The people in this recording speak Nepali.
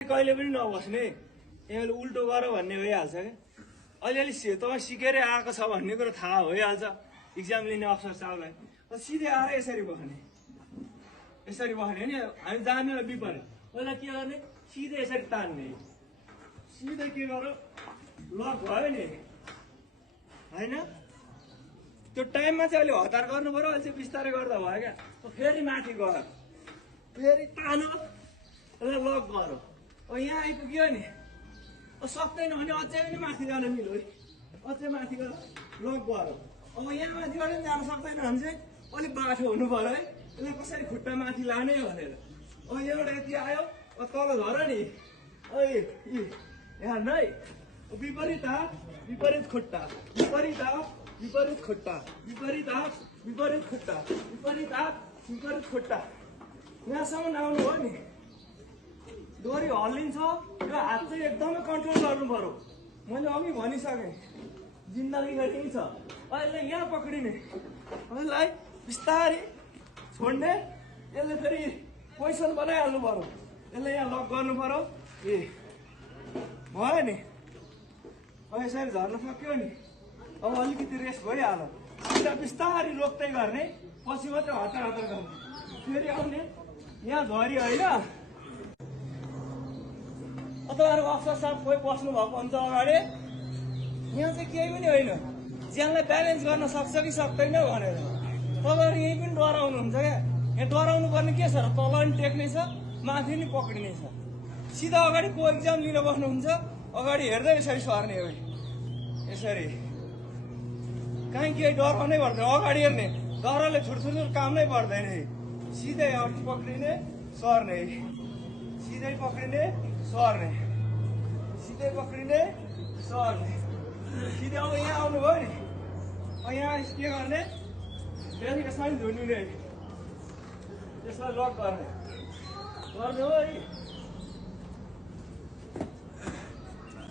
कहिले पनि नबस्ने यहाँले उल्टो गर भन्ने भइहाल्छ क्या अलिअलि तपाईँ सिकेरै आएको छ भन्ने कुरो थाहा भइहाल्छ इक्जाम लिने अफसर साहबलाई सिधै आएर यसरी बस्ने नि हामी जाने विपरीत पहिला के गर्ने सिधै यसरी तान्ने सिधै के गर लक भयो नि होइन त्यो टाइममा चाहिँ अहिले हतार गर्नु पर्यो अहिले चाहिँ बिस्तारै गर्दा भयो क्या फेरि माथि गएर फेरि तानो यसलाई लक गरौँ यहाँ आइपुग्यो नि सक्दैन भने अझै पनि माथि जान मिल्यो है अझै माथि गएर लक गरौँ अब यहाँ माथिबाट पनि जान सक्दैन भने चाहिँ अलिक बाठो हुनु पर्यो है यसलाई कसरी खुट्टा माथि लाने भनेर अब यहाँबाट यति आयो तल झर नि यहाँ नै विपरीत हात विपरीत खुट्टा विपरीत हात विपरीत खुट्टा विपरीत हात विपरीत खुट्टा विपरीत हात विपरीत खुट्टा यहाँसम्म आउनु हो नि डोरी हल्लिन्छ यो हात चाहिँ एकदमै कन्ट्रोल गर्नु पर्यो मैले अघि भनिसकेँ जिन्दगीभरि छ अहिले यहाँ पक्रिने यसलाई बिस्तारै छोड्ने यसले फेरि पोजिसन बनाइहाल्नु पर्यो यसलाई यहाँ लक गर्नु पर्यो भयो नि अब यसरी झर्न सक्यो नि अब अलिकति रेस्ट भइहाल्यो अन्त बिस्तारै रोक्दै गर्ने पछि मात्रै हतार हतार गर्ने फेरि आउने यहाँ झरी होइन तपाईँहरूको अफसर साहब कोही बस्नु भएको हुन्छ अगाडि यहाँ चाहिँ केही पनि होइन ज्यानलाई ब्यालेन्स गर्न सक्छ कि सक्दैन भनेर तपाईँहरू यहीँ पनि डराउनुहुन्छ क्या यहाँ डराउनु पर्ने के छ र तल पनि टेक्ने छ माथि पनि पक्रिने छ सिधा अगाडि को इक्जाम लिन बस्नुहुन्छ अगाडि हेर्दै यसरी सर्ने हो यसरी कहीँ केही डराउनै पर्दैन अगाडि हेर्ने डरले छुटछुट काम नै पर्दैन सिधै अगाडि पक्रिने सर्ने सिधै पक्रिने सर्ने सिधै पक्रिने सर्ने सिधै अब यहाँ आउनुभयो नि यहाँ के गर्ने फेरि यसमा पनि झुन्डिने यसलाई लक गर्ने हो है